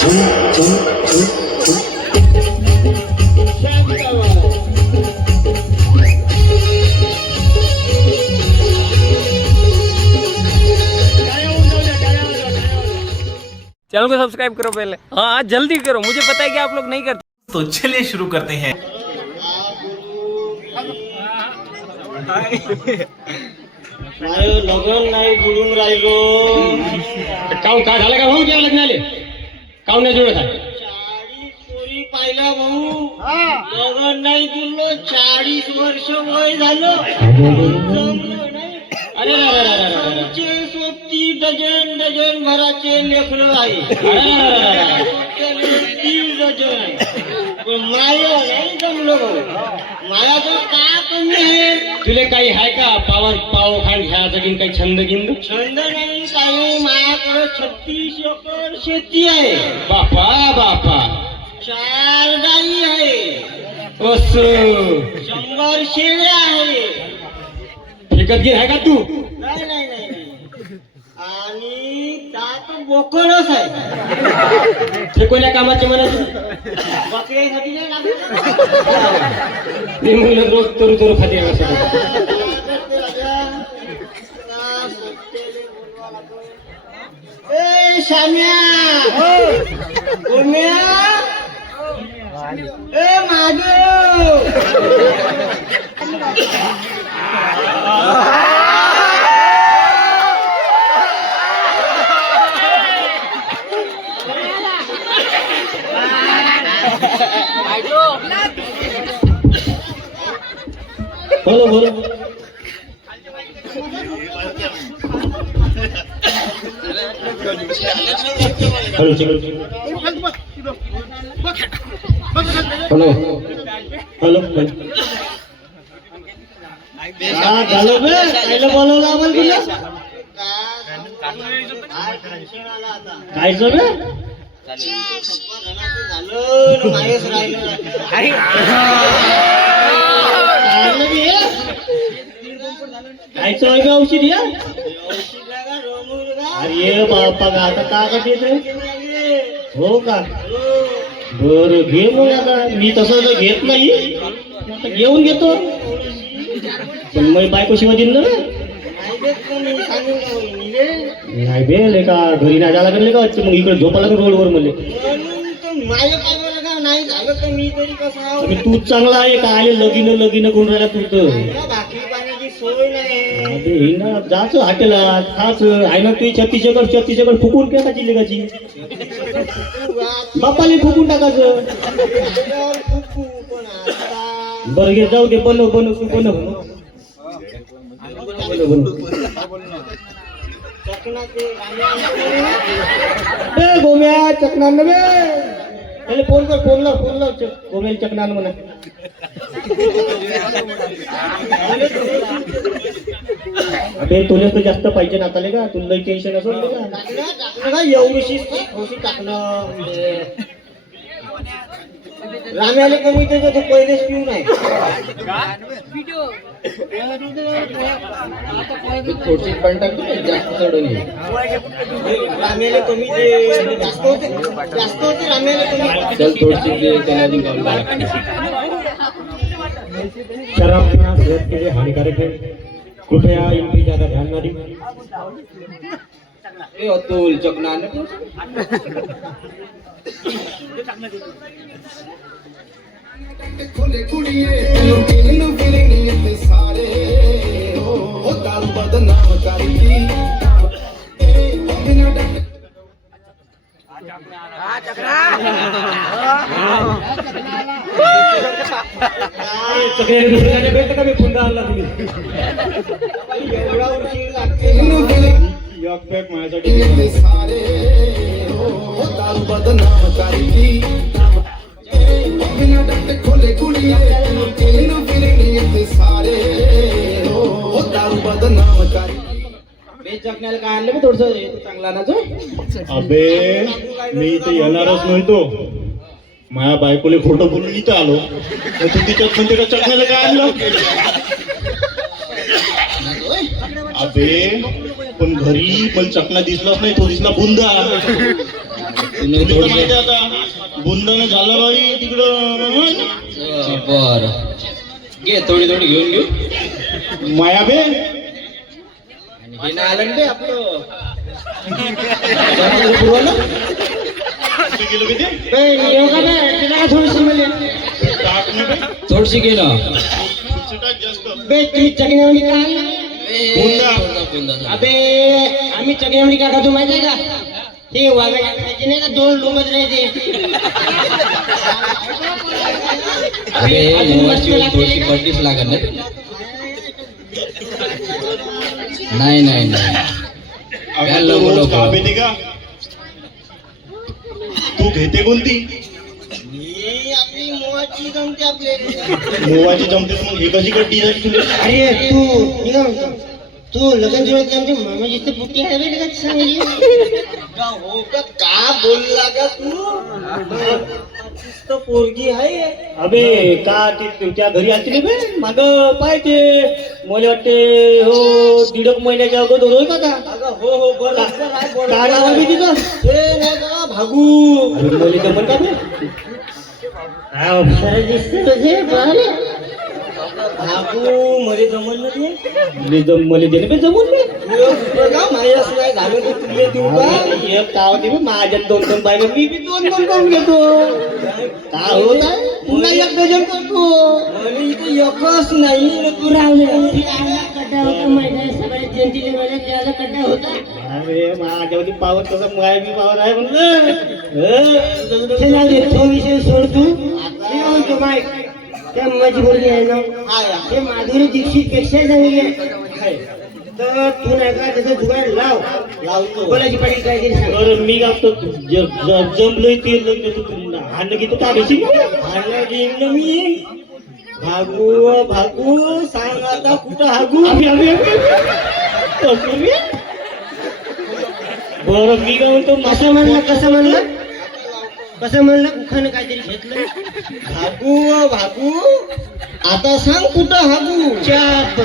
Channel को subscribe करो पहले। हाँ जल्दी करो, मुझे पता है कि आप लोग नहीं करते। तो चलिए शुरू करते हैं। लगन नाही जुळून राहिलो काऊन काय झालं का भाऊ जेव्हा लग्नाले काऊन नाही जुळत आहे 40 पोरी पाहिला भाऊ लगन नाही जुळलो 40 वर्ष वय झालं जमलं नाही अरे रे सोबती डझन डझन भराचे लेकरं आहे 3 डझन पण माया नाही जमलो माया तर का कमी आहे तुले काही आहे का पाव खाण घ्यायसाठी काही छंद नाही काही माझ्याकडे 36 एकर शेती आहे बापा 4 गाई आहे 100 शेळ्या आहे फेकत घे आहे का तू नाही आणि त्यात बोकडच आहे फेकवल्या कामाचे म्हणा बकऱ्यासाठी नाही मुलं रोज तरू खाते ए श्याम्या गोम्या ए माधव बोलो हॅलो झालं बे कायला बोलवलं आम्हाला तुला काय बे कायचं आहे का औषध या अरे बापा का आता ताकद येते हो का बर घे मग आता मी तसं तर घेत नाही आता घेऊन घेतो पण मग बायको शिवाय दिल ना नाही बेल का घरी नाही जायला लागले का मग इकडे झोपायला रोडवर मध्ये नाही झालं तर मी तरी कसं तूच चांगला आहे का आले लगीन करून राहिला तू तर बाकी पाण्याची सोय नाही ना जाच हॉटेला खाच आहे ना तू 36 एकर फुकून टाकायची लेगाची बापाले फुकून टाकायचं बरं घे जाऊ दे बनव गोम्या चकना नव्हे पहिले फोन लाव गोमेल चकनान म्हणा अबे तुला तर जास्त पाहिजे ना आता का तुला टेन्शन असं का एवढीशी टाकणं राम्याले कमी तर तू पहिलेच पिऊ नाही थोडीशी पण टाकतो जास्त चढून राम्याले कमी जास्त होते राम्याले कमी चल थोडीशी शराब पीना सेहत के लिए हानिकारक है कृपया इन पे ज्यादा ध्यान न दें ए अतुल चकना खोले कुड़िए तेनू किन्नू फीलिंग नहीं ते सारे ओ दाल बदनाम करती बिना डर चकरे दुसऱ्याने भेट का मी पुन्हा आणला तुम्ही एवढा उशीर लागते एक पॅक माझ्यासाठी सारे ओ दाल बदनाम करती बिना डर खोले कुड़िए तेनू फीलिंग नहीं ते सारे ओ दाल बदनाम करती बेचकण्याला काय आणलं मी थोडस चांगला ना जो अबे मी इथे येणारच नव्हतो माझ्या बायकोले खोटं बोलून इथं आलो तू तिच्यात म्हणते का चकण्याला काय आणलं अबे पण घरी पण चकना दिसलाच नाही तो दिसला बुंदा तुम्ही तर माहिती आहे आता बुंदानं झालं बाई तिकडं. बर घे थोडी थोडी घेऊन घेऊ. मायाबे हे ना आलं बे आपलं कुठे गेलो बे ते? टाक ना बे. थोडीशी घे ना. टाक जास्त. तुम्ही चकण्यावणी काय बुंदा. अबे आम्ही चकण्यावणी काय खातो माहिती आहे का? हे वागायला खायचे नाही का, दोन लोकच नाही ते. थोडीशी बड्डीच लागत नाही. नाही अगं तू रोज का पेते का? तू घेते कोणती? आपली मोहाची जमते आपले. मोवाची जमते तर मग हे कशी कट्टी झाली तुला? अरे तू लग्न जुळत आमच्या मामाची तर पुट्टी आहे बे का सांगली. हो का बोलला का तू पोरगी आहे. अबे का ती त्या घरी आलती नाही बे माग पाहिजे मला वाटते हो 1.5 महिन्याच्या अगोदर होय का हो बोला काय नाव आहे बे तिचं? हे नाही का भागू. अरे मला जमन का बे? खरं दिसते तुझे भागू मध्ये जमल ना मला देणे बे जमून बे. माहिती नाही झालं तर तुला देऊ का. एक का होती बे माझ्या 2 बायका मी बी 2 करून घेतो. का होत आहे पुन्हा एक डझन करतो. मला इथं एकच नाही तू कड्डा होता माहिती सगळ्या जयंतीला माझ्या त्याला कड्डा होता. अरे माझ्यावरती पावर तसा माया बी पावर आहे म्हणलं. तो विषय सोड तू. म्हणतो माईक त्या माझी मुलगी आहे ना ते माधुरी दीक्षित पेक्षा चांगली आहे. तर तू नाही का त्याचं जुगाड लावतो बोलायची पाहिजे काय तरी सांग. बरं मी गावतो जमलोय ते लग्न हाणं की तू टाकायची हाणं घेईन ना मी. भागू सांग आता कुठं हागू. बरं मी काय म्हणतो कसं म्हणलं उखानं काहीतरी घेतलं. भागू आता सांग कुठं हागू. चाप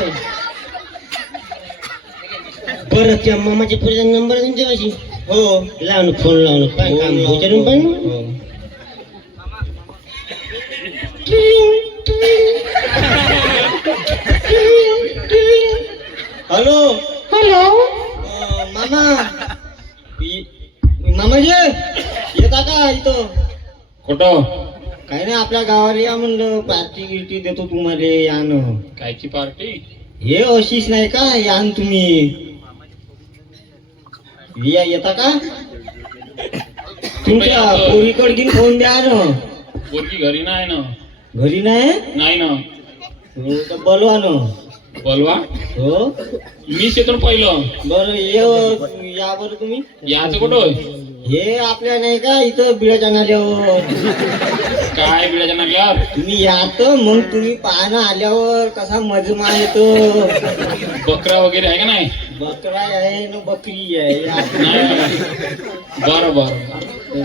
बरं त्या मामाच्या पुढचा नंबर तुमच्या पाशी. हो लावून फोन लावून काय काम विचारून पण. हॅलो मामाजी येता का इथं? कुठं काय नाही आपल्या गावाला या म्हणलं पार्टी गिर्टी देतो तुम्हाला यान. कायची पार्टी? हे अशीच नाही का यान तुम्ही येता का? तुमच्या पोरीकडे घेऊन फोन द्या ना. पोरगी घरी नाही ना. घरी नाही नाही ना. हो तर बोलवा ना. बोलवा हो मीच येतो ना पहिलं. बरं या बरं तुम्ही. याचं कुठं? हे आपल्या नाही का इथं बिळाच्या नाल्यावर. काय बिळाच्या नाल्यावर? तुम्ही यात मग तुम्ही पाहणं आल्यावर कसा मजमा येतो. बकरा वगैरे आहे का नाही? बकरा आहे ना बकरी आहे. नाही. बरं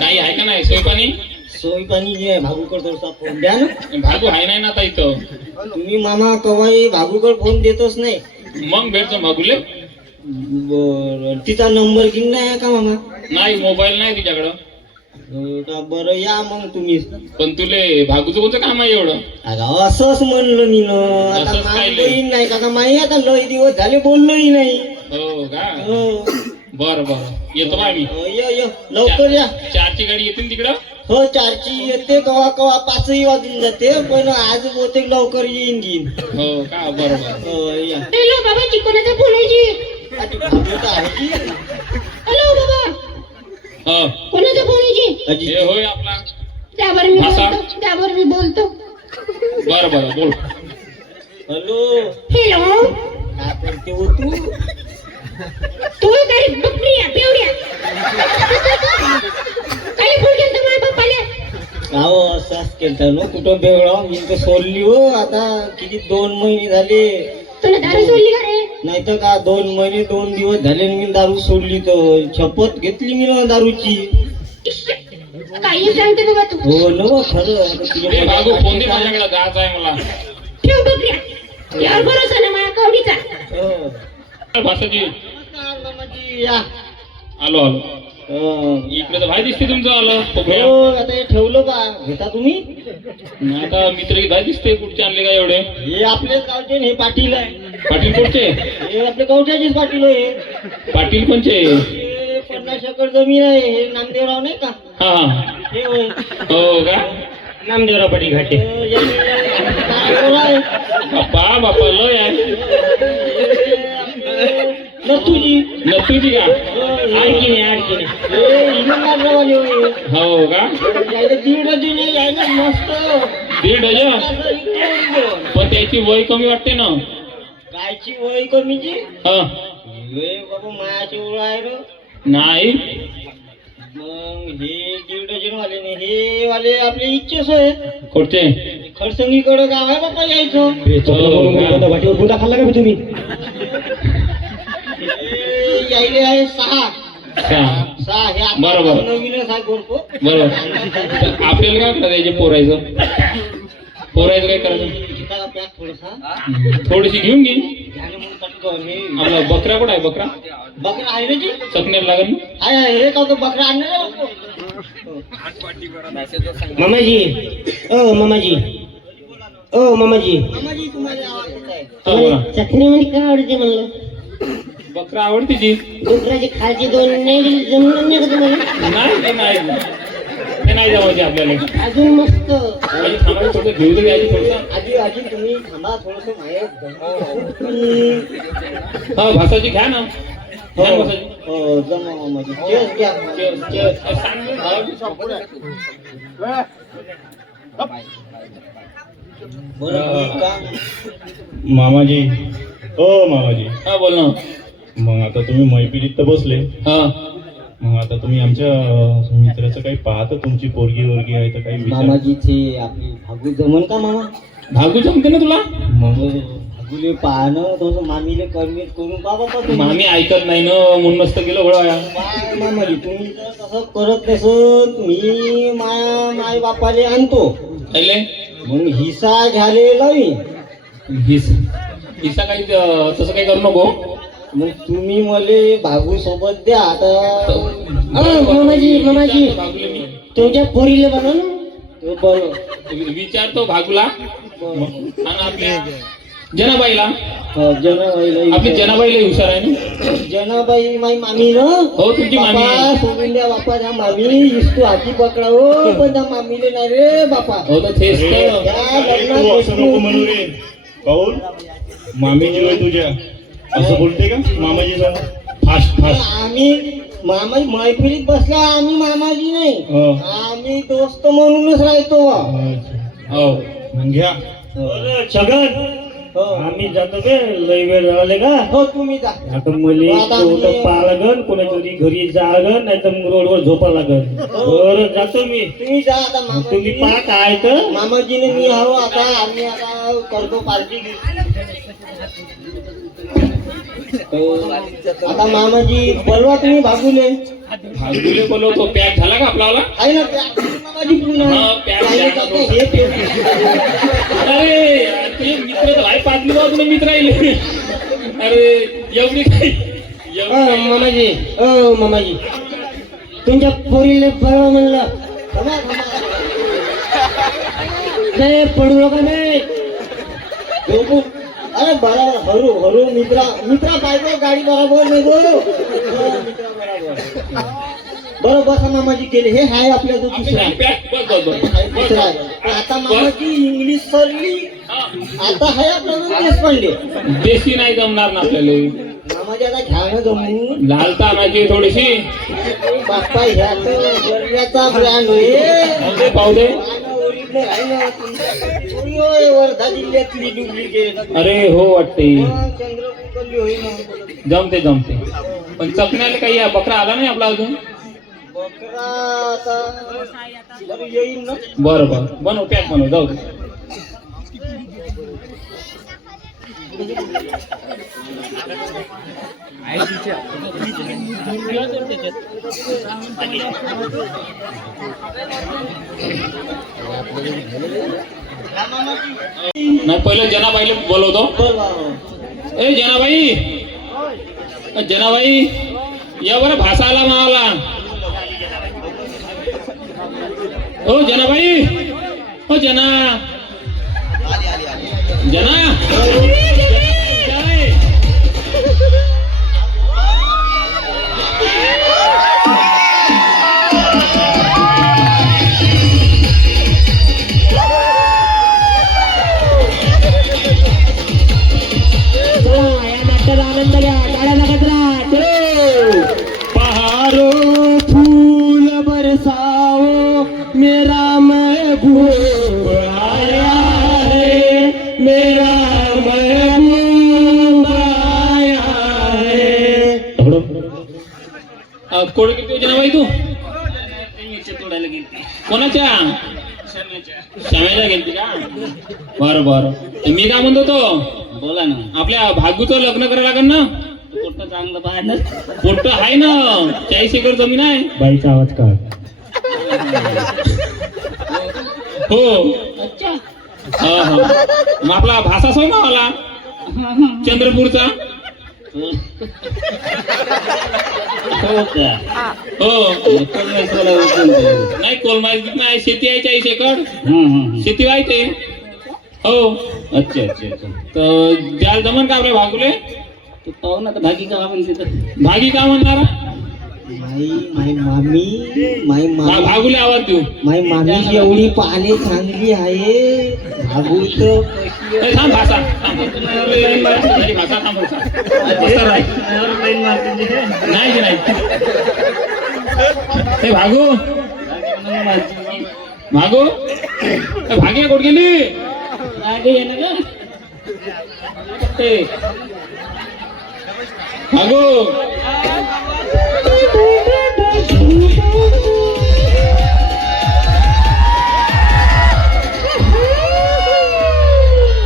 काही आहे का नाही? सोय पाणी? सोय पाणी जे भागूकड थोडसा फोन द्या ना. भागू आहे नाही ना आता इथं. तुम्ही मामा कवाई भागूकड फोन देतच नाही. मग भेटतो भागूले. बर तिचा नंबर घेऊन नाही का मामा? नाही मोबाईल नाही तिच्याकडं. हो का बरं या मग तुम्ही. पण तुले भागूचं कोणतं काम आहे एवढं? अगं असंच म्हणलं मी न. आता असंच काय लय? माझं नाही का माही आता लय दिवस झाले बोललोही नाही. हो का? हो बरं येतो बा मी. य लवकर या. 4ची गाडी येते ना तिकडं? हो 4ची येते कवा 5ही वाजून जाते पण आज बहुतेक लवकर येईन. हो का? बरं हो या. हॅलो बाबाची कोणाचा फोन आहे जी? हॅलो बाबा हो कोणाचा फोन आहे जी? हे होय आपला. त्यावर मी भाषा? बोलतो त्यावर मी बोलतो. बरं बोल. हॅलो हॅलो काय करते हो तू? तू काय बकरी आहे बेवड्या? काय फोन केलता माझ्या पप्पाला? अहो असंच केलं ना कुठं बेवळा मी तर सोडली हो. आता किती 2 महिने झाले. तुला दारू सोडली का रे? नाही तर का 2 महिने 2 दिवस झाले मी दारू सोडली. तर शपथ घेतली मी ना दारूची. काही सांगते बाबा तू. हो न खरं. आता तुझ्या ए भागू फोन दे काय? माझ्याकडे जायचं आहे मला. ठेव बकऱ्या. यावर भरोसा ना माझ्या कवडीचा. हो. भाषाजी नमस्कार मामाजी या. आलो. इकडे तर भाई दिसते तुमचं आलं पोकळ्या. हो आता हे ठेवलं बा घेता तुम्ही नाही आता मित्र भाई दिसते कुठचे आणले का एवढे. हे आपले गावचे हे पाटील आहे पाटील कोणचे. हे आपले गावच्याचेच पाटील आहे पाटील कोणचे. हे 50 एकर जमीन आहे हे नामदेवराव नाही का हा हा हे होय हो का. नामदेवराव पाटील घाटे. बाप्पा बाप्पा लय आहे. नथुजी नथुजी का. आणखी नाही इमानदारवाले होय हो का. यायला 1.5 डझन आहे यायला मस्त 1.5 डझन. पण त्याची वय कमी वाटते ना. गायची वय कमीची हा वय बाबा मायाची ओळख आहे रे. नाही मग हे 1.5 डझन वाले नाही हे वाले आपले इच्छेच आहे कोणते. खडसंगीकडे गाव आहे बाबा यायचं हो वाटीवर बुंदा खाल्ला का तुम्ही. हे यायले आहे 6 हे आता बरोबर. नवीनच आहे गोरको बरोबर. तर आपल्याला काय करायचं पोरायचं. पोरायचं काय करायचं. पॅक थोडसा थोडीशी घेऊन घे. घ्यायला म्हणून पटकन हे आपला बकरा कुठं आहे. बकरा बकरा आहे ना जी चकण्याला लागेल ना. आहे हे का तो बकरा आणणार मामाजी ओ मामाजी ओ मामाजी मामाजी तुम्हाला आवाज येत आहे हा, बोला. चटणीमध्ये काय आवडते म्हणलं. बकरा आवडते जी. डुकराची खालची 2 नाही जमलं नाही का तुम्हाला. नाही ते नाही ते नाही जमायचे आपल्याला. अजून मस्त आधी थांबायचं थोडं घेऊ तर घ्यायची थोडं. आजी आजी तुम्ही थांबा थोडस माहेर हा भासाची घ्या ना. घ्या ना भासाची. हो जमा मामाजी चेस घ्या बरं का मामाजी ओ मामाजी हा बोल ना. मग आता तुम्ही मैफिलीत तर बसले. हा मग आता तुम्ही आमच्या मित्राचं काही पाहता तुमची पोरगी वर्गी आहे तर काही विचार. मामाजी ते आपली भागू जमन का मामा भागू जमते ना तुला. मग भागूले पाहणं थोडं मामीले करवीत करून पाहा बाबा तुम्ही. मामी ऐकत नाही ना म्हणूनच तर गेलो घोळा. काय मामाजी तुम्ही जर तसं करत नसत मी माय बापाले आणतो ऐकले मग हिसा घ्याले लावी हिसा काही तसं काही करू नको. मग तुम्ही मले भागू सोबत द्या आता मामाजी मामाजी भागूला मी तुमच्या पोरीला बघा ना. तो बरं विचारतो भागूला. आणि आपल्या जनाबाईला. जनाबाई आपली जनाबाईला हुशार आहे ना. जनाबाई माई मामी न हो तुमची मामी बापा आहे. सोडून द्या बापा त्या मामी इस्तू हाती पकडा हो पण त्या मामीले नाही रे बापा हो तर तेच अरे, तर. त्या अरे, लग्नात तू असं नको म्हणू बसू. रे. पाऊल मामी जीव आहे तुझ्या असं बोलते का मामाजी समोर. Fast fast. आम्ही मामा मैफिलीत बसला आम्ही मामाजी नाही हो. आम्ही दोस्त म्हणूनच राहतो हो मग घ्या. छगन हो आम्ही जातो बे लय वेळ झाले का. हो तुम्ही जा आता मुली आता मी- पाहा लागन कोणाच्या घरी घरी जा लागन नाही तर रोडवर झोपा लागन. बरं जातो मी. तुम्ही जा आता तुम्ही मामाजी पाहा काय तर. मामाजीने मी हवं आता आम्ही आता करतो पार्टी आता मामाजी बोलवा तुम्ही भागूले भागूले बोलवतो. पॅक झाला का आपला. आहे ना त्या- मामाजी पुन्हा हा, प्यार काही द्या. करतो, हे ते. अरे तुझे मित्र तर भाई पाचली बाबा तुला मित्र राहिले. अरे एवढी काही मामाजी ओ मामाजी तुमच्या पोरीला बघा म्हणलं. थांबा, थांबा. नाही पडू नका नाही. झोपू. अरे बरोबर हरू हरू मित्रा पाहिजे गाडी बरोबर नाही गो मित्रा बरोबर बरं बसा मामाजी गेले हे हाय आपल्या जो दुसरा पॅक बस बस बस दुसरा आहे. पण आता मामाजी इंग्लिश सरली आता हाय आपला जो देशपांडे देशी नाही जमणार ना आपल्याला. मामाजी आता घ्यानं जमून लाल तानाची थोडीशी बाप्पा ह्या तर वर्ध्याचा ब्रँड होय पाहू दे. ओरिजिनल आहे ना तुमची होय वर्धा जिल्ह्यातली डुप्लिकेट अरे हो वाटते. चंद्रपूर होई ना जमते जमते पण चकण्याला काही बकरा आला नाही आपला अजून. बकरा आता बरं येईल ना बरं बरं बनव पॅक बनव जाऊ दे. नाही पहिले जनाबाईला बोलवतो. ए जनाबाई जनाबाई या बरं भासा आला मावाला. ओ जनाबाई, ओ जना जना काय? आनंद घ्या, टाळ्या नका पहारो फूल बरसाओ मेरा महबूब आया है, मेरा महबूब आया है. कोड किती जनाबाई तू कोणाच्या श्यामेच्या गेलती का? बरं बरं. मी काय म्हणतो तो बोला ना. आपल्या भागूचं लग्न करायला लागेल ना. पोट्ट चांगलं पाहिजे. पोट्ट आहे ना, 40 एकर जमीन आहे. बाईचा आवाज काढ. हो अच्छा. हा हा. मग आपला भाषा सोय मावाला चंद्रपूरचा. हो का? हो परमेश्वराला बोलतो. नाही कोलमास नाही, शेती आहे 40 एकर शेती आहे ते. हो अच्छा अच्छा अच्छा. तर द्याल जमन का आपल्या भागुले? तू पाहू ना तर भागी का म्हणते तर. भागी का म्हणणार? माई मामी भागुले आवाज देऊ. माई मामी एवढी पाले चांगली आहे. भागू तर कशी ए, थांब भाषा थांब. नाही, भाषा थांब भाषा. मस्त राह. नाही की नाही हे भागू भागू ए, भागी कुठे गेली? ए, भागू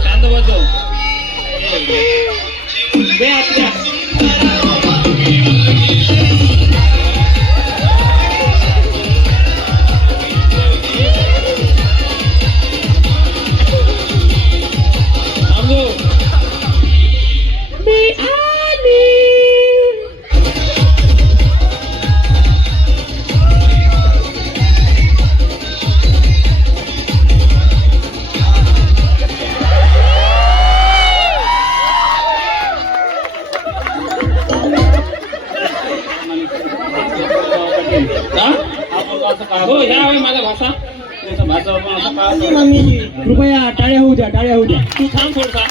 शांत बसो. दे आत्या. थांबो. हा? हो ह्या आहे माझा भाषा. मामीची कृपया टाळ्या होऊ द्या, टाळ्या होऊ द्या. तू थांब थोडसा.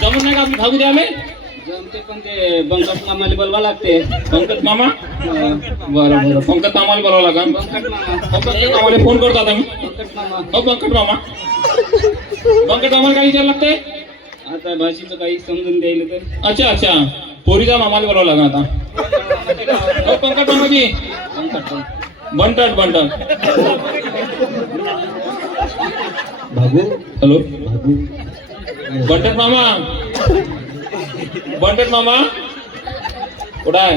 जमत नाही का आपली भागू द्याले? जमते पण ते बंकट मामाला बोलवा लागते. पंकज मामा. बरं बरं. पंकज मामाला बोलावं लागेल. बंकट मामा. पंकज मामाला फोन करतो आता मी. बंकट मामा. हो पंकज मामा. पंकज मामाला काय विचार लागते? आता भाषेचं काही समजून द्यायला तर. अच्छा अच्छा. पोरीचा मामाला बोलावं लागेल आता. हो पंकज मामाजी. बंकट बंटट बंटट. भागू हॅलो भागू बंटट मामा. बंटट मामा कुठं आहे?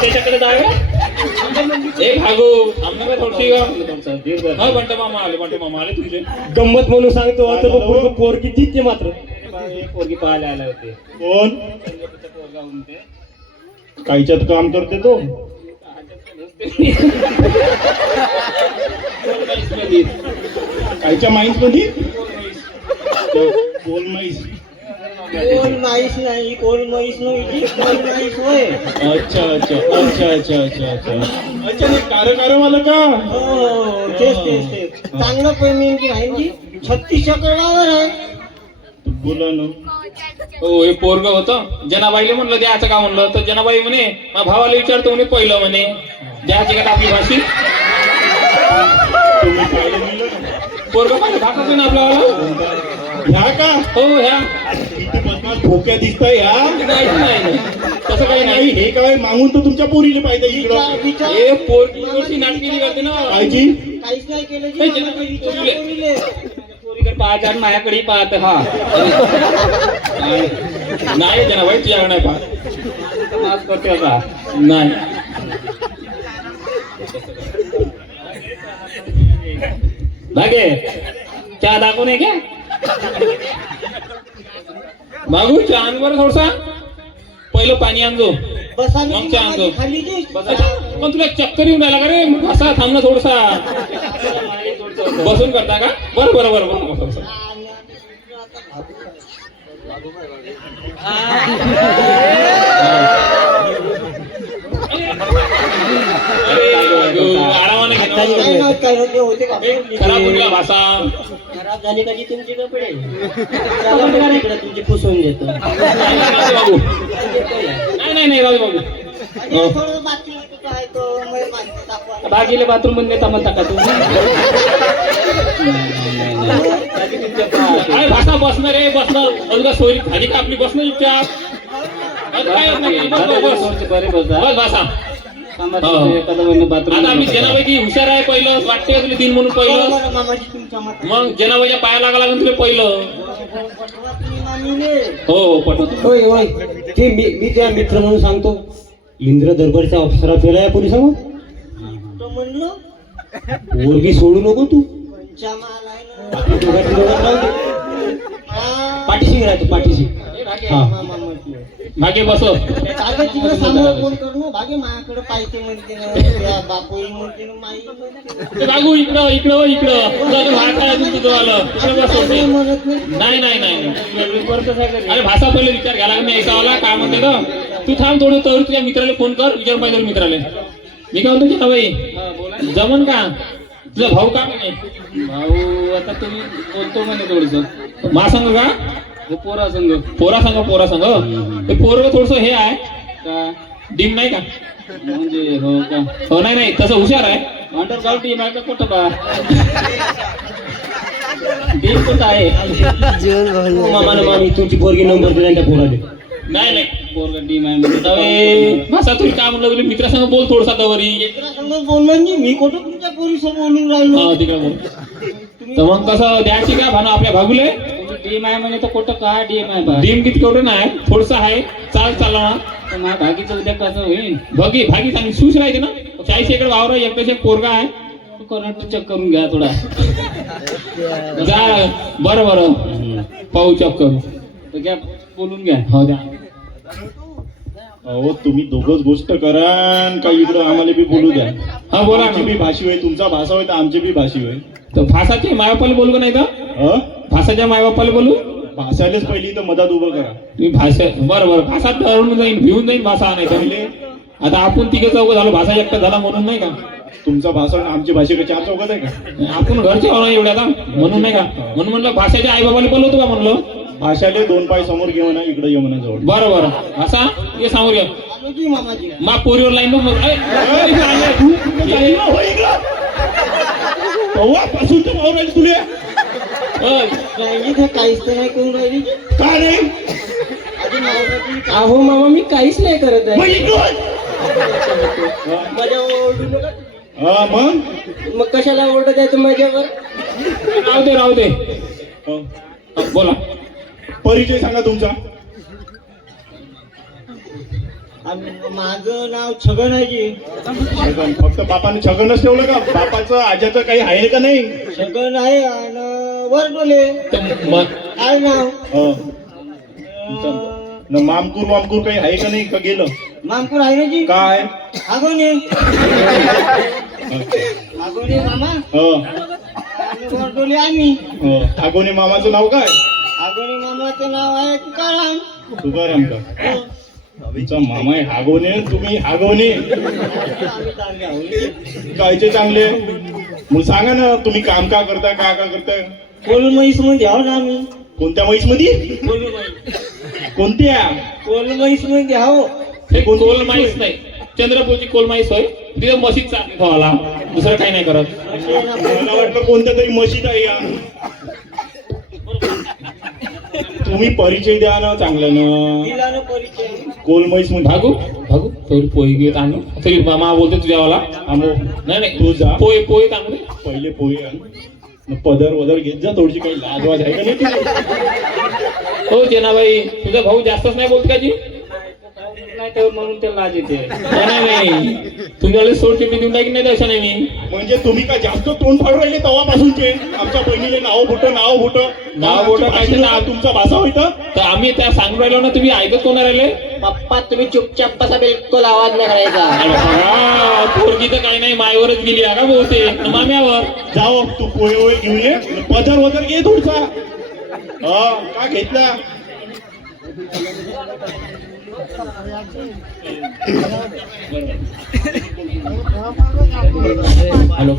त्याच्याकडे जावे. एक भागू थांब ना थोडशी. हा बंट मामा आले, बंट मामा आले तुझे. गंमत म्हणून सांगतो आता पोरगी तीच मात्र पोरगी पाहायला आला होते. कोण काहीच्यात काम करते तो? काहीच्या माईन्स मध्ये बोल माईस. कोण माहीत नाही, कोण माहीत नाही, कोण माहीत होय. अच्छा अच्छा अच्छा अच्छा अच्छा अच्छा अच्छा. ते कार्यक्रम का? हो तेच चांगलं पेमेंट आहे जी. 36 चक्रावर आहे. बोला ना. हो हे पोरग होतं. जनाबाईला म्हणलं द्यायचं का म्हणलं तर जनाबाई म्हणे माझ्या भावाला विचारतो म्हणे पहिलं म्हणे द्यायची का आपली भाषी. तुम्ही पाहिलं गेलं ना? पोरग पाहिजे भाषा ना आपल्याला. ह्या का? हो ह्या किती बदमाश भोक्या दिसताय ह्या. नाही नाही तसं काही नाही नाही. हे काय मागून तर तुमच्या पोरीला पाहिजे इकडं. विचार हे पोरगी कशी नाटकी करते ना. कायची? काहीच नाही केलं जी. हे मामाला विचारा पोरीले. पोरीले. पोरीकडे पाहत आणि माझ्याकडे पाहत. हा नाही जनाबाई तुझ्याकडे नाही पाहत. माफ करते आता. नाही भागे चहा दाखवून आहे का? भागू चहा आण बरं थोडसा. पहिलं पाणी आणजो. बसा मग चहा आणजो. खाली जी पण तुला चक्कर येऊन राहिला का रे? बसा थांब ना थोडसा. बसून करता का? बरं बरं बरं बरं थोडसा. अरे भागू, आरामाने घे ना. काय नव्हते होते का? खराब होईल का भाषा? खराब झाली का जी तुमची कपडे इकडे तुमची पुसवून देतो. बाबू नाही राहू दे बाबू. थोडं बाकी आहे तो मग माहिती दाखवा. बागीले बाथरूम मध्ये तमलता का तू? काय भाषा बसणं रे बसणं. अजून सोयरी खाली का आपली बसणं इच्छा काय होत नाही. बस बरे बसा बस भाषा. बाथरूम आता आम्ही जनाबाई हुशार आहे पहिलं वाटते का तुला दिन म्हणून पहिलं. बरं, मामाजी तुमच्या मतात मग जनाबाईच्या पाया लागा लागून तुला पहिलं. पटवा तुम्ही मामीने. हो पटवतो. होय होय ते मी त्या मित्र म्हणून सांगतो. इंद्र दरबारचा अप्सरा फेलाय पोलिसावर. तो म्हणलो पोरगी सोडू नको तू. जमाल आहे ना. आपल्या दोघांची दोघात राहू दे. हा. पाठीशी राहतो पाठीशी. हा मामा म्हटलं मागे बसव. कागद तिकडे समोर कोण करणं भागे माझ्याकडे पाहिजे म्हणते ना. त्या बापोई म्हणते ना माई म्हणते ते बागू इकडं इकडं इकडं तुझं भात आहे अजून तुझं आलं इकडे बसवते. ना. म्हणत नाही. नाही अरे भाषा पहिले विचार घ्यायला मी ऐकावला काय म्हणते ना. तू थांब थोडं तर तुझ्या मित्राला फोन कर. विचार पाहिजे मित्राला. मी काय म्हणतो जनाबाई जमन का? तुझा भाऊ का म्हणे? भाऊ आता तुम्ही बोलतो म्हणे थोडस मा संग का? पोरा संग पोरा संग ते पोरग थोडस हे आहे का डिम नाही का? म्हणजे हो का हो नाही तसं हुशार आहे. अंडर गावठी माय का कुठं बा देव कुठं आहे मामा मामी तुमची पोरगी नंबर दिला त्या पोराले. नाही पोरगा डी माय म्हणजे नव्हे भाषा तुला काय म्हणलं तुला मित्रासंग बोल थोडसा तवरी. मित्रासमोर बोललो नाही मी कुठं तुमच्या पोरीसमोर बोलून राहिलो. तिकडे बोल. तर मग कसं द्यायची का भाना आपल्या भागुले? डी माय म्हणे तर कुठं का डी माय बा डिम किती केवढं नाही थोडस आहे. चालवा तर माझ्या भागीचं उद्या कसं होईल? भागी चांगली सुश राहायचे ना. 40 एकर वावर एकट्याचे पोरगा आहे. तू कर्नाटक चेक करून घ्या थोडा जा बरं पाहू चेक करू. तर घ्या बोलून घ्या. हो द्या. अहो तुम्ही दोघच गोष्ट करा का इकडं आम्हाला बी बोलू द्या. हा बोला आमची बी ना. भाषी होय तुमचा भाषा होय तर आमची बी भाषी होय. तर भाषाचे मायबापाला बोलू का नाही तर? भाषाच्या मायबापाला बोलू. भाषालेच पहिली तर मधात उभं करा. तुम्ही भाषा बरं भाषा धरून जाईन भिवून जाईन भाषा नाही तर. आता आपण तिघं चौघ झालो भाषा एकटा झाला म्हणून नाही का? तुमचा भाषा आणि आमची भाषा का 4 चौकात आहे का? आपण घरचे आहो ना एवढ्या आता म्हणून नाही का? म्हणून म्हणलं भाषाच्या आई बाबाला बोलवतो का म्हणलं. भाषाले 2 पाय समोर घेऊ ना इकडे येऊ ना जवळ. बरं भाषा ये समोर घ्या. आलो की मामाजी. मा पोरीवर लाईन पासून तर भाऊ राहील तुले नाही इथं काहीच तर नाही करून राहिली. का नाही? अजून नवऱ्याची अहो मामा मी काहीच नाही करत आहे. मग इकडं. माझ्या ओरडू नका. हा मग मग कशाला ओरडत आहे तुम्ही माझ्यावर? राहू दे हो. बोला. परिचय सांगा तुमचा. माझं नाव छगन आहे जी. छगन. फक्त बापाने छगनच ठेवलं का? बापाचं आज्याचं काही आहे का नाही? छगन आहे आणि वरडोले तर मग काय नाव. हो. न मामकूर वामकूर काही आहे का नाही का गेलं? मामपूर आहे ना जी. काय? आगोने आगोने मामा हो आणि वरडोले आम्ही. हो. आगोने मामाचं नाव काय? आगोने मामाचं नाव आहे तुकाराम. तुकाराम का? तुमचा मामा आहे हागवणे तुम्ही हागवणे आम्ही चांगले आहोत. कायचे चांगले मग सांगा ना तुम्ही काम का करता का करताय? कोलमईस मध्ये आहो ना आम्ही. कोणत्या म्हैस मध्ये? कोणत्या? कोलमईस मध्ये आहो. हे कोल माहीस नाही. चंद्रपूरची कोल माहीस होय. तिथं मशीद चालली भावाला. दुसरं काही नाही करत. मला वाटलं कोणत्या तरी मशीद आहे या. तुम्ही परिचय द्या ना चांगल्यानं. दिला ना परिचय. कोल म्हैस मध्ये भागू थोडी पोहे घेत आणू. तरी मामा बोलते तुझ्यावाला. नाही तू जा. पोहे चांगले. पहिले पोहे आण. मग पदर वदर घेत जा थोडीशी. काही लाजवाज आहे का नाही तुला? हो जेनाबाई तुझा भाऊ जास्तच नाही बोलत का जी? नाही तर म्हणून त्याला लाज येते. नाही तुमच्याकडे सोड टिपी देऊन टाकी नाही तसं नाही मी. म्हणजे तुम्ही का जास्त तोंड फाडून राहिले तेव्हापासूनचे आमच्या बहिणीले नाव फुटं नाव बोटं काय ते नाव तुमचा भाषा होतं. तर आम्ही त्या सांगून राहिलो ना, तुम्ही ऐकत कोणा राहिले. पप्पा तुम्ही चुपचाप बसा, बिलकुल आवाज नाही करायचा. पोरगी तर काही नाही मायवरच गेली का बहुतेक माम्यावर. जाओ तू पोहे वोहे घेऊन ये, पदर वगैरे घे थोडसा. हा का घेतला. हॅलो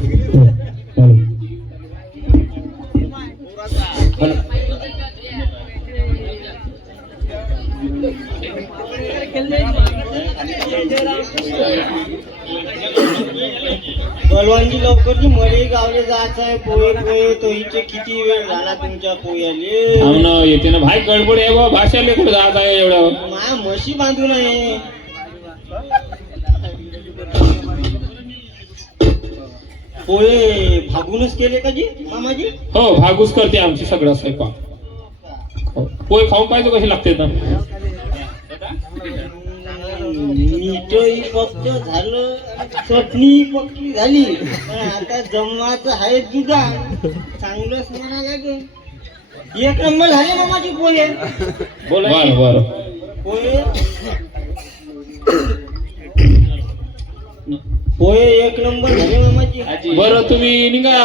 बलवानजी लवकर मले गावले जायचं आहे. पोहे पोहे तो इथे किती वेळ झाला तुमच्या पोह्याले. हो ना, येते ना भाई गडबड आहे बा. भाषाले कुठे जात आहे एवढं. मा म्हशी बांधून आहे. पोहे भागूनच केले का जी मामाजी. हो भागूस करते आमची सगळं स्वयंपाक. पोहे खाऊन पाहिजे कसे लागते तर. मीठही पक्क झालं, चटणी पक्की झाली, पण आता जमवायचं आहे दुधा. चांगलंच म्हणा लागेल. एक नंबर झाले मामाची पोहे. बरं बरं. पोहे पोहे एक नंबर झाले मामाची. बरं तुम्ही निघा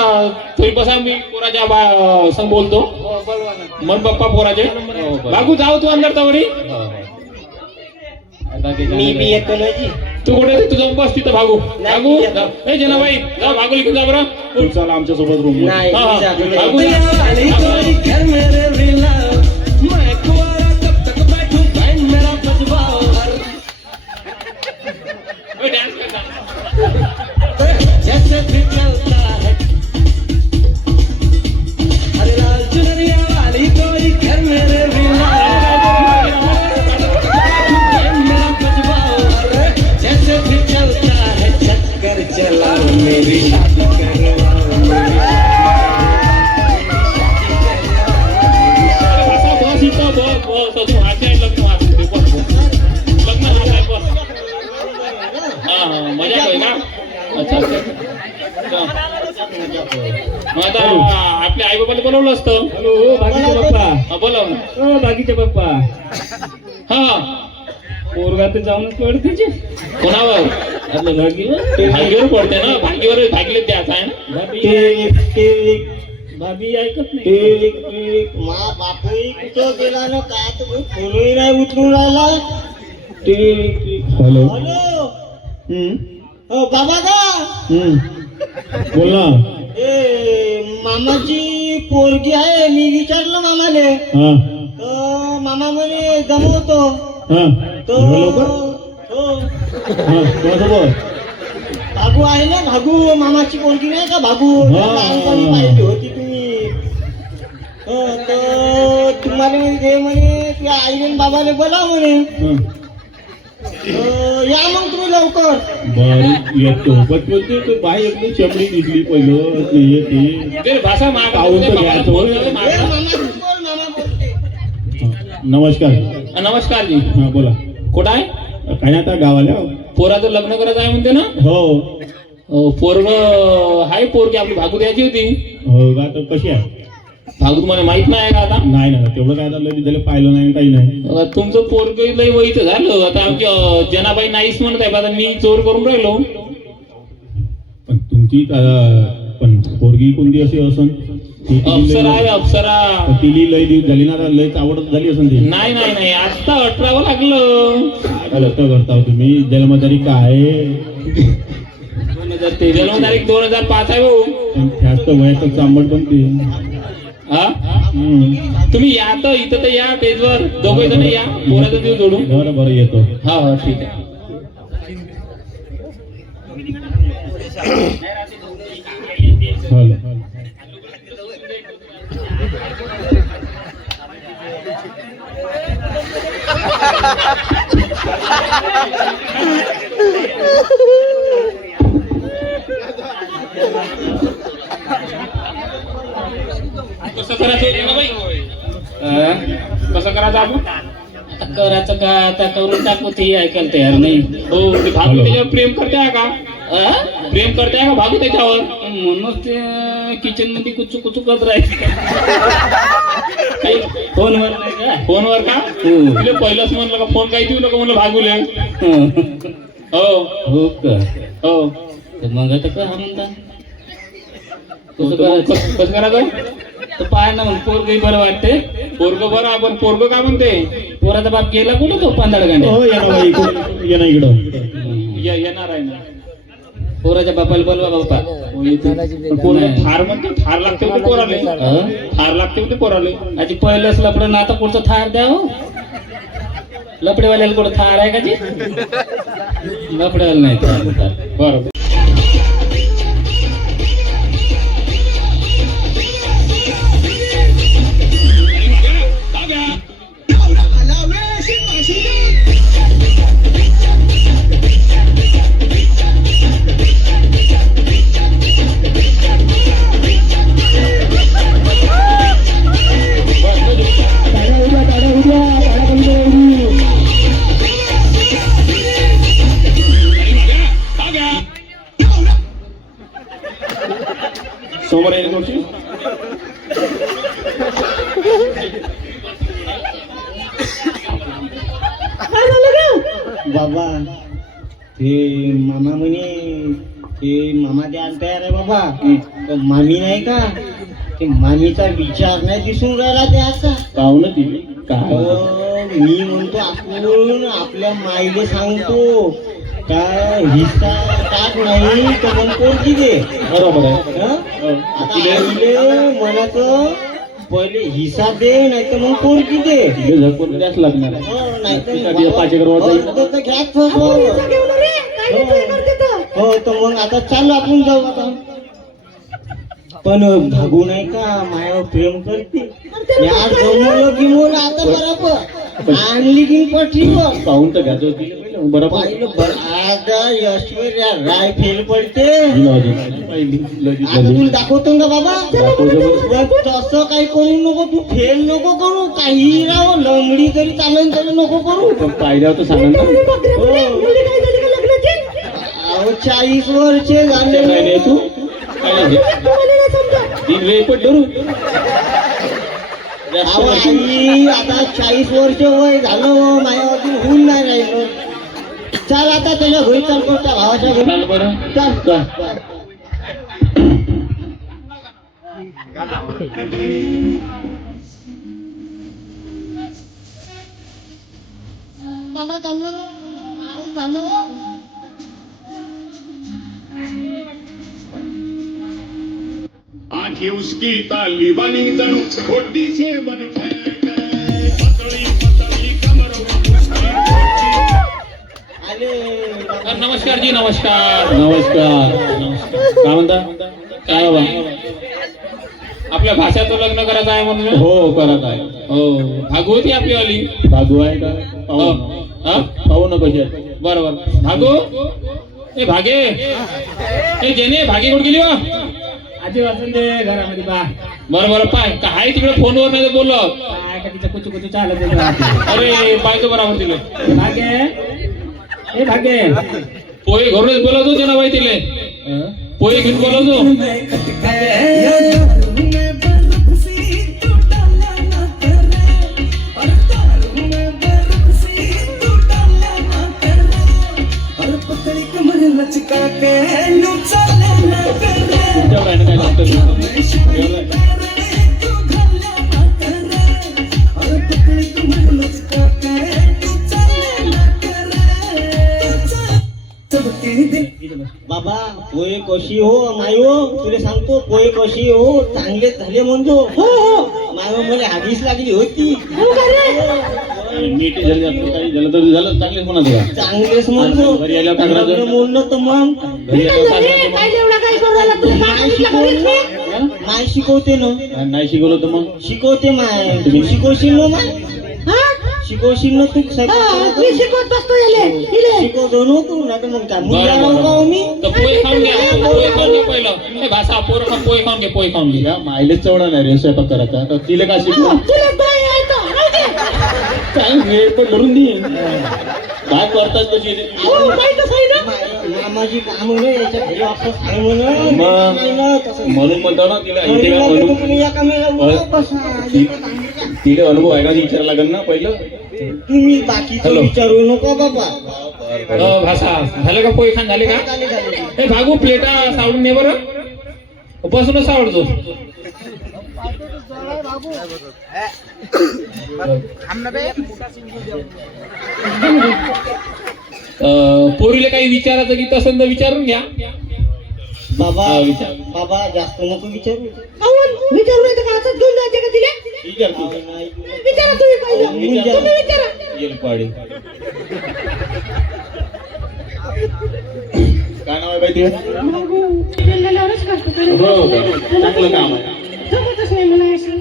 थोडी बसा, मी पोराच्या संग बोलतो. मन पप्पा पोराचे भागू जाऊ तू अंदर तवरी. मी बी येतो ना जी. तू कुठे तुझं बस तिथं भागू भागू. ए जनाबाई जा भागू लिखून जा बरं. चला आमच्या सोबत रूम. नाही हा, मी जातो. भागू जा. ए, dance कर, dance. बसा, बस इथं, बस, बस. अजून हात आहे, लग्न हात होते. बस, बस. लग्न हात आहे, बस. हा मजा होय का. अच्छा अच्छा. मग आता आपल्या आई बाबाला बोलवलं असतं. हॅलो बाकीचे पप्पा. हा बोलाव ना. ओ बाकीचे पप्पा. हा पोरगा तर जाऊनच पडते कोणावर. आपल्या भागीवर. भागीवर पडते ना. भागीवर भागीले द्यायचं आहे ना. भाभी ऐकत नाही. मा बापही कुठं गेला ना काय तर फोनही नाही उचलून राहिला. हॅलो. हॅलो हो बाबा का. बोल ना. मामाची पोरगी आहे. मी विचारलं मामाले. हा तर मामा म्हणे जमवतो. हा तो लवकर. हो हा कोणासोबत. भागू आहे ना. भागू मामाची पोरगी नाही का भागू. हा. लहानपणी पाहिली होती तुम्ही. हो तर तुम्हाला म्हणजे म्हणे तुझ्या आईने बाबाले बोला म्हणे. या मग तुम्ही लवकर. बर येतो. पण बोलते तू बाई एकदम चमडी दिसली पहिलं ते येते. ते भाषा माग पाहून तर घ्यायचं. मामा बोल मामा बोलते. नमस्कार. नमस्कार जी. हा बोला. कुठं आहे. काय आता गावाला. पोराचं लग्न करायचं आहे म्हणते ना. हो पोरग हाय. पोरगी आपली भागू द्यायची होती. हो का. तर कशी आहे. भागू तुम्हाला माहित नाही का आता. नाही ना तेवढं काय आता लय त्याला पाहिलं नाही काही नाही. तुमचं पोरग लय वयचं झालं. आता आमची जनाबाई नाहीच म्हणत आहे. आता मी चोर करून राहिलो. पण तुमची पण पोरगी कोणती अशी असन. अप्सरा आहे अप्सरा. तिली लय दिवस झाली ना आता लयच आवडत झाली असन ती. नाही नाही नाही आता 18 लागलं. काय लग्न करता हो तुम्ही. जन्मतारीख काय आहे. 2003 जन्मतारीख 2005 आहे भाऊ. पण जास्त वयाचं चांबड पण ते. हा तुम्ही या तर इथं तर या पेजवर दोघे जण या. पोराचा देऊ जोडून. बरं बरं येतो. हा हा ठीक आहे. हॅलो. कसं करायचं रे बाई. कसं करायचं आपण. करायचं का आता करून टाकू ते ऐकायला तयार नाही. हो ते भागू त्याच्यावर प्रेम करते आहे का? आ? प्रेम करते आहे का भागू त्याच्यावर? म्हणून ते किचन मध्ये कुचू कुचू करत राहायचं. काही फोनवर नाही का? फोनवर का? तुला पहिलंच म्हणलं का फोन काही देऊ नका म्हणलं भागूले. हो हो का? हो तर मग आता का म्हणता कसं कसं करायचं? करायचं? तर पाय ना मग पोरगही बरं वाटते. पोरग बरं आहे पण पोरग काय म्हणते? पोराचा बाप गेला कुठं तो 15 हो गांड्या. या ना बाई, इकडं ये ना इकडं. येणार आहे ना. पोराच्या बापाला बोलवा बापा. पोरग थार म्हणते, थार लागते होते पोराले. हं? थार लागते होते पोराले. आधी पहिलंच लपडं ना आता पुढचं थार द्या हो. लपडेवाल्याला कुठं थार आहे का जी? लपडेवाला नाही थार. बरं समोर येईल तुमची. बाबा ते मामा म्हणे ते मामा ते आणता तयार आहे बाबा. तर मामी नाही का, ते मामीचा विचार नाही दिसून राहिला ते आता. पाहुणं दिली काय? मी म्हणतो आपण आपल्या माईले सांगतो का हिस्सा टाक नाही तर मग पोरगी दे. बरोबर आहे. हं? आता आईले म्हणायचं पहिले हिस्सा दे नाही तर मग पोरगी दे. तिथे झटपट द्यास लागणार आहे. नाही 5 एकर वाटायचं. तर घ्याच हो तर मग आता चालू आपण जाऊ आता. पण भागू नाही का मायावर प्रेम करते. यार जमवलं गिमवलं आता बरोबर आणली की पटलीवर पाहून तर घ्यायचं दिलं पहिलं. बरं पाहिलं बरं आता ऐश्वर्या राय फेल पडते. आता तुला दाखवतो का बाबा. तसं काही करू नको, तू फेल नको करू, काही राव लंगडी तरी चालन तरी नको करू. पाहिल्यावर तर सांगा ना. अहो 40 वर्ष झाले काय नाही तू काय नाही. तीन वेळ पण धरू. अहो आई आता 40 वर्ष वय झालं माझ्यावरती होऊन नाही राहिलं. चाल आता त्याच्या घरी चाल, त्या भावाच्या घरी चाल बरं. चाल. चाल. आखी उसकी ताली बनी जणू छोटी से बन पतली पतली कमर आले नमस्कार जी नमस्कार. नमस्कार. काय म्हणता? काय बाबा? आपल्या भाषाचं लग्न करायचं आहे म्हणून. हो करा काय. हो भागू होती आपली वाली. भागू आहे का? हो. हा? पाहू ना कशी आहे. बरोबर भागू. ए भागे ए जेने भागे कुठे गेली हो? आजी वाचून दे घरामध्ये बा. बरं बरं पाय का आहे तिकडे फोनवर नाही तर बोललं. काय का तिच्या कुचू कुचू चालत आहे. अरे पायतो बरोबर तिले. भागे ए भागे. पोहे घरूनच बोलवतो ते ना बाई तिले. पोहे घेऊन बोलवतो. तुमच्या काय ना काय लागतं. बाबा पोहे कशी हो माई हो, तुला सांगतो पोहे कशी हो चांगले झाले म्हणतो. हो हो माय मला हागीच लागली होती. नीट झालं आपलं काही झालं तर झालं चांगलेच म्हणा तुला. चांगलेच म्हणतो. घरी आल्यावर काय करायचं? लग्न म्हणलं तर मग घरी आल्यावर काय करायचं? माय शिकवते ना. नाही शिकवलं तर मग शिकवते माय. तू शिकवशील ना माय. शिकवशील ना तू. शिकवतो ना तू. नाही तर मग काय मुलगा बरं, राहू का हो मी. तर पोहे खाऊन घ्या. पोहे खाऊन घ्या पहिलं. ए भाषा पोरं पोहे खाऊन घे. पोहे खाऊन घे. या मायलेच चवडा नाही रे स्वयंपाक करायचा. तर तिला काय शिकवलं? काय वेळ पण भरून दे काय करतात कशी माहितच आहे ना मामाजी काम म्हणे याच्या घरी ऑफिस आहे म्हणे मग नाही ना तसं म्हणून म्हणतो ना तिला घरी इथे लागलं तर अनुभव तुम्ही एका मेळाव्यात बसा. तिला अनुभव आहे का ते विचारायला लागेल ना पहिलं. तुम्ही बाकीचं हॅलो. विचारू नका बाबा भाषा झालं का पोहे खान झाले का झाले झाले हे भागू प्लेटा सावडून ने बरं बसूनच सावडतो पोरीला काही विचारायचं की तसं तर विचारून घ्या. बाबा हा, विचार. बाबा जास्त नको विचारू विचारू नाही तर का असंच घेऊन जायचे का तिला विचार तू. विचारा तुम्ही पहिलं विचारा. तुम्ही विचारा येईल पाडे. काय नाव आहे बाई तिला? पेरलेल्यावरच करतो तरी हो का? चांगलं काम आहे. जमतच नाही मला असं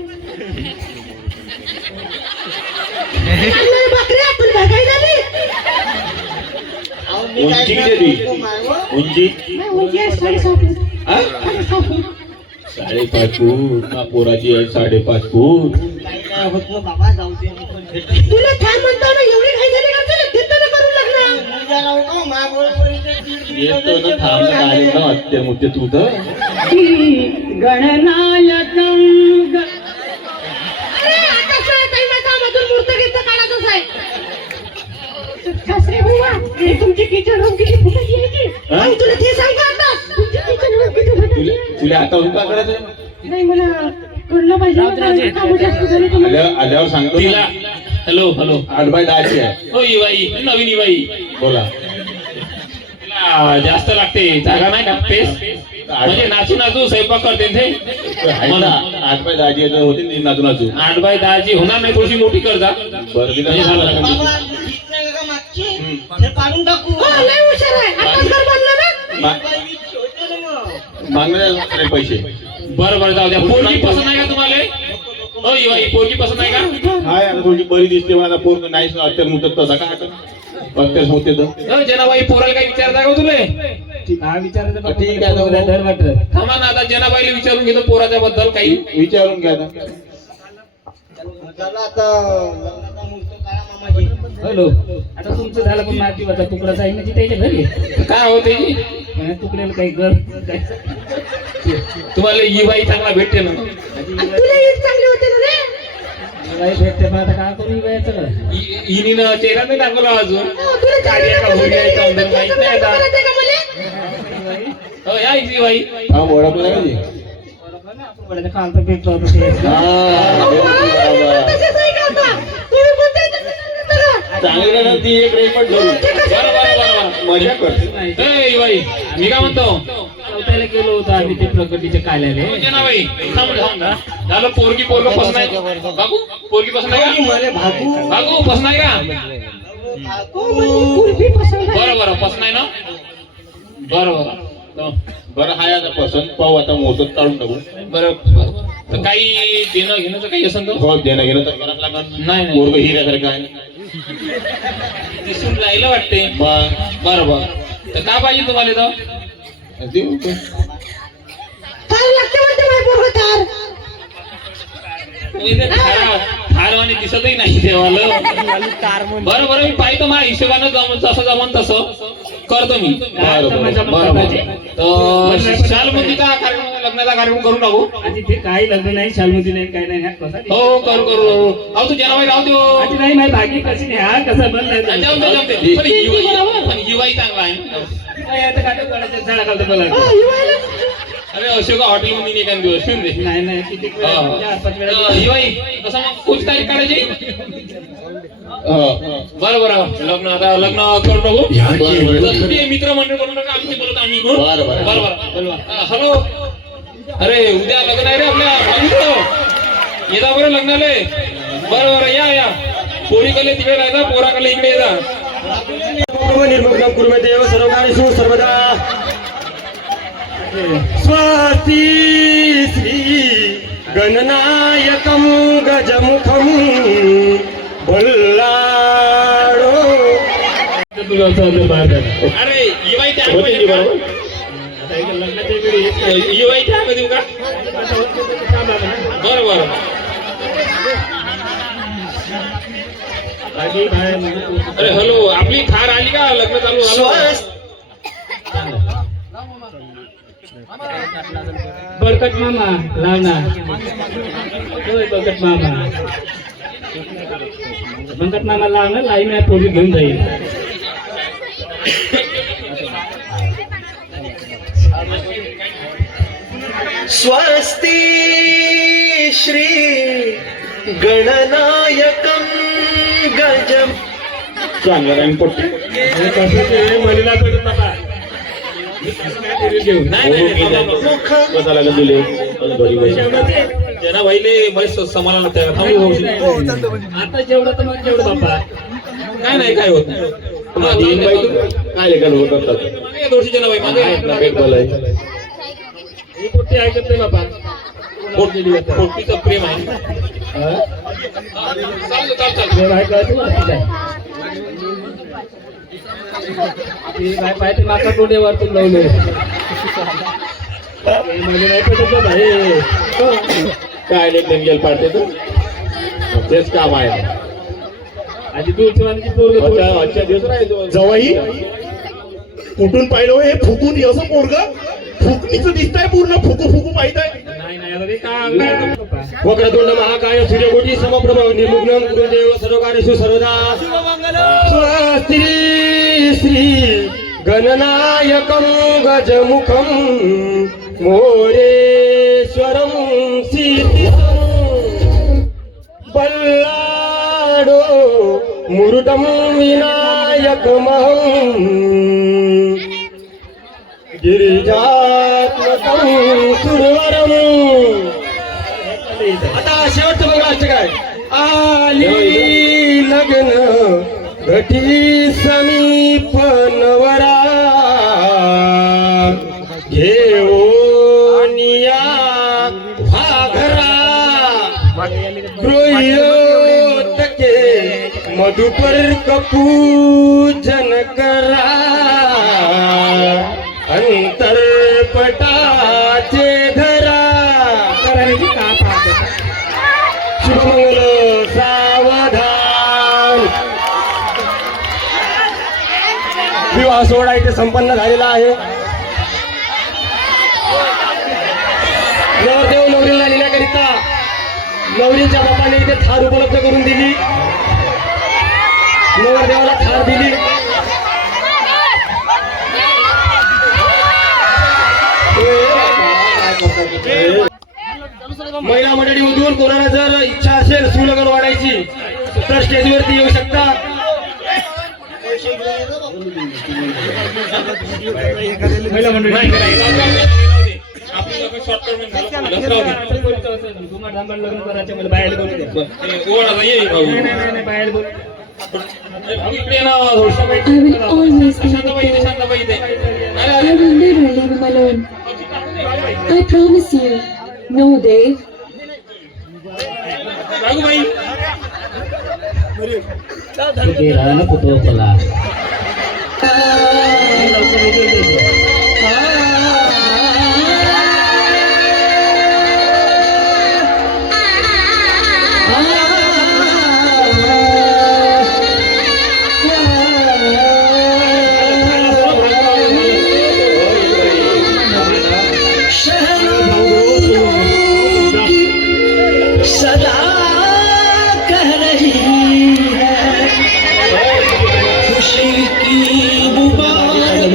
आणणारे भाकरी आपण भागाई झाली अहो, मी काय उंची किती करतो, आहे तुझी? माय व? उंची नाही उंची आहे 6.5 हा? 6.5 5.5 फूट ना पोराची आहे 5.5 फूट. काही नाही होत ना बाबा जाऊ दे मी पण भेटतो. तुला थांब म्हणतो ना एवढी घाई झाली का तुला तिथं ना करून लागला उद्या राहू का? मायाबरोबर इथे दीड येतो ना दिवसाचे थांब पोरं आले आले. ना हत्या मुत्ते तू तर गणनायकं अरे आता कळत आहे माझा मधून मूर्त घेतलं काढायचंच आहे सासरे बुवा हे तुमची किचन रूम किती फुटाची आहे ती हा? आई, तुला ते सांग का आता तुमची किचन रूम किती फुटाची आहे? तुला आता उभा करायचं नाही मला कळलं पाहिजे ना, कारण कामं जास्त झाली तर मला आल्यावर सांगतो तिला हॅलो हॅलो 8x10 आहे. हो इवाई नवीन इवाई बोला. तिला जास्त लागते जागा नाही का पेस म्हणजे नाचू नाचू स्वयंपाक करते ते आहे ना 8x10 होती ना नाचू नाचू. 8x10 होणार नाही थोडीशी मोठी कर जा बरं तिला म्हणजे झालं का? बाबा हीच नाही का मागची ते काढून टाकू हो, लय हुशार आहे आता घर बांधलं ना मा- वीस होते ना मग. मागण्याला पैसे. बरं बरं जाऊ द्या पोरगी पसंत आहे का तुम्हाला हो इवाई पोरगी पसंत आहे का हाय आता थोडी बरी दिसते मला पोर नाहीच ना अत्यार मुतत तसा का अत्यार होते तर हो जनाबाई पोराला काही विचारता का हो तुले ठीक आहे जाऊ. थांबा ना आता जनाबाईला विचारून घेतो पोराच्या बद्दल काही विचारून घ्या आता. चला आता लग्नाचा मुहूर्त काढा मामाजी. हॅलो आता तुमचं झालं पण माती होता तुकडा जाईल ना त्याच्या घरी काय होते तुकड्याला काही घर काय तुम्हाला इवाई चांगला भेटते ना आणि तुला हीच चांगली होते ना रे काही भेटते पण आता काय करू यायचं हिनीनं चेहरा नाही दाखवला अजून हो, तुला कार्य का चांगली भोगी आहे का उंदर माहित नाही आता कळत आहे का मला? हो या इवाई हा ओळखलं नाही का ते? काल तर भेटतो होतं ते. तसेच आहे का आता? तुम्ही पण त्याच्यात करा. चांगलं ना ती एक रेकॉर्ड धरू. बरं बरं बरं मजा कर. बरं ए इवाई मी काय म्हणतो चौथ्याला गेलो होतो आम्ही ते प्रगतीच्या काल्याले हो जनाबाई थांब थांब झालं पोरगी पोरग पसंत आहे बाबू पोरगी पसंत आहे का मला भागू बाबू पसंत आहे का हो, म्हणजे कुल्फी पसंत आहे. बरं बरं पसंत आहे ना बरं बरं हो. बरं हाय आता पसंत पाहू आता मोजत काढून टाकू. बरं बरं. तर काही देणं घेण्याचं काही असेल तर हो देणं घेणं तर करावं लागेल. नाही नाही पोरग हिऱ्यासारखं आहे. दिसून राहिलं वाटते मग बरं बरं तर काय पाहिजे तुम्हाला तर देऊ का? थार लागते म्हणते बाई पोरगं थार. फारवाने दिसतही नाही देवाला बरं बरं मी पाहिजे माझ्या हिशोबानं जसं जमन तसं करतो मी बरं. तर शालमुतीचा कार्यक्रम लग्नाचा कार्यक्रम करू टाकू आधी ते काही लग्न नाही शालमती नाही काही नाही हा कसा हो करू करू अहो तू जनाबाई राहू देऊ आधी नाही माझी भागी कशी नाही हा कसा बनलाय जाऊ दे, जाऊ दे. पण हिवाई चांगला आहे झाडा घालतो मला हो, हिवाळ्याला अरे अशोका हॉटेल मध्ये एखाद दिवस शिवून दे नाही नाही किती हा, हा. 4-5 वेळा तर हिवाई कसं मग कोणती तारीख काढायची हो. बरं बरं लग्न आता लग्न करू टाकू बरं. तर तुम्ही मित्र मंडळ करू नका आम्ही बोलत आम्ही इकडून. बरं, बरं. बरं बरं हॅलो अरे उद्या लग्न आहे रे आपल्या भाऊ येता बरं लग्नाले बरं बरं या या पोरीकडे तिकडे राहता पोराकडे इकडे येता निर्मुग्धं कुर्मदेव सर्वकार्येषु सर्वदा स्वस्ति श्री गणनायकं गजमुखं बल्लाळो. अरे हिवाई त्या होते की बरोबर? हिवाई त्या देऊ का बरं बरं बाकी काय म्हणजे अरे हॅलो, आपली थार आली का? लग्न चालू झालं. बरकत मामा लावणार. होय, बरकत मामा. बरकत मामा लावणार, लाई मी पोरी घेऊन जाईल. स्वस्ति श्री गणनायकं गजम. चांगलं रँक पट्टी आणि कसं ते मलीला करत बाबा. घेऊन नाही नाही, नाही, नाही, नाही. बसायला का दिले त्यांना पहिले मस्त समाधान होतं. आता जेवढं तर मग जेवढं बाबा. काय नाही, काय होत नाही. काय लेखन होत करतात मागे दोषी जण बाई, मागे. ही पोटी ऐकत नाही बाबा. पोटीचं प्रेम आहे. चालतं, चालतं. प्रेम ऐकायचं ना तिला. ती काय पाहिजे माका कोणी वरतून लावलं. म्हणजे नाही पटत ना भाई. काय लेखन गेल पाडते तू तेच काम आहे. आधी दूरची वाणीची पोरग आजच्या दिवस राहायचो जवाई कुठून पाहिलं हे फुकून असं पोरग फुकणीचं दिसतंय पूर्ण फुकू फुकू पाहिजे. नाही नाही आता ते काय अंगावर बाबा. वक्रतुंड महाकाय सूर्यकोटी समप्रभ निर्विघ्नं गुरुदेव सर्वकार्येषु सर्वदा. स्वस्ति श्री गणनायकं गजमुखं मोरेश्वरं सिद्धिदं बल्लाडो मुरुडं विनायकमहं गिरिजात्मकं सुरवरं. आता शेवटचं मंगळाष्टक आहे. आली लग्न घटी समीप नवरा घेऊनिया भाघरा गृह्योतके मधुपर कपूजन करा अंतरपटाचे धरा. शुभमंगल सावधान. विवाह सोहळा इथे संपन्न झालेला आहे. नवरदेव नवरीला नेण्याकरिता नवरीच्या बापाने इथे थार उपलब्ध करून दिली. नवरदेवाला थार दिली. महिला मंडळी मधून कोणाला जर इच्छा असेल सुलग्न वाढायची तर स्टेजवरती येऊ शकता. महिला मंडळी घुमाट धांबाड लग्न करायचं मला बाहेर बोलू दे. नाही नाही नाही बाहेर बोल. इकडे ना I will always be with you. I will never leave him alone. I promise you. No, Dave. बाई गेला ना पुतो चला. सदा कह रही है खुशी की बुबार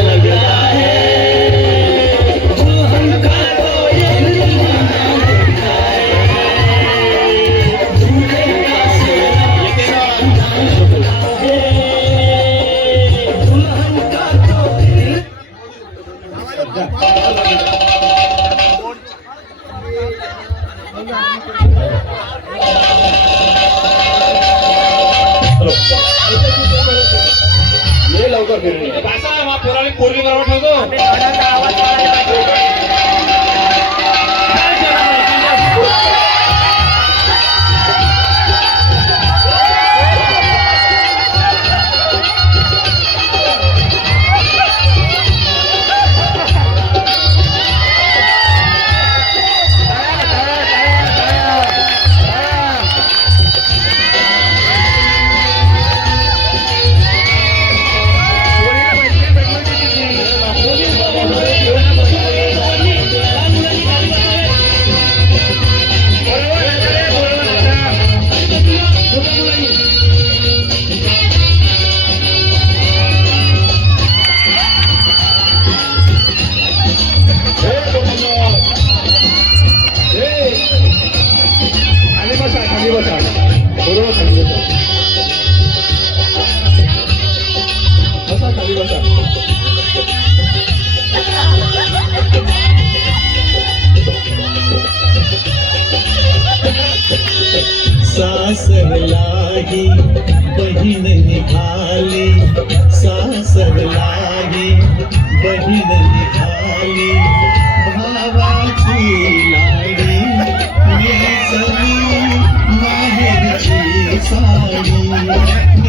लगता है दुल्हन का तो ये दीवाना लगता है दूल्हे का सेहरा लगता है दुल्हन का तो ये लवकर फिरून ये. भाषा मा पोराले पोरगी बरोबर ठेवतो खाली बसा बरोबर खाली बसा बसा खाली बसा सासरलाही बहीण निघाली सासरलाही बहीण निघाली भावाची लाडी नेसली माहेरची साडी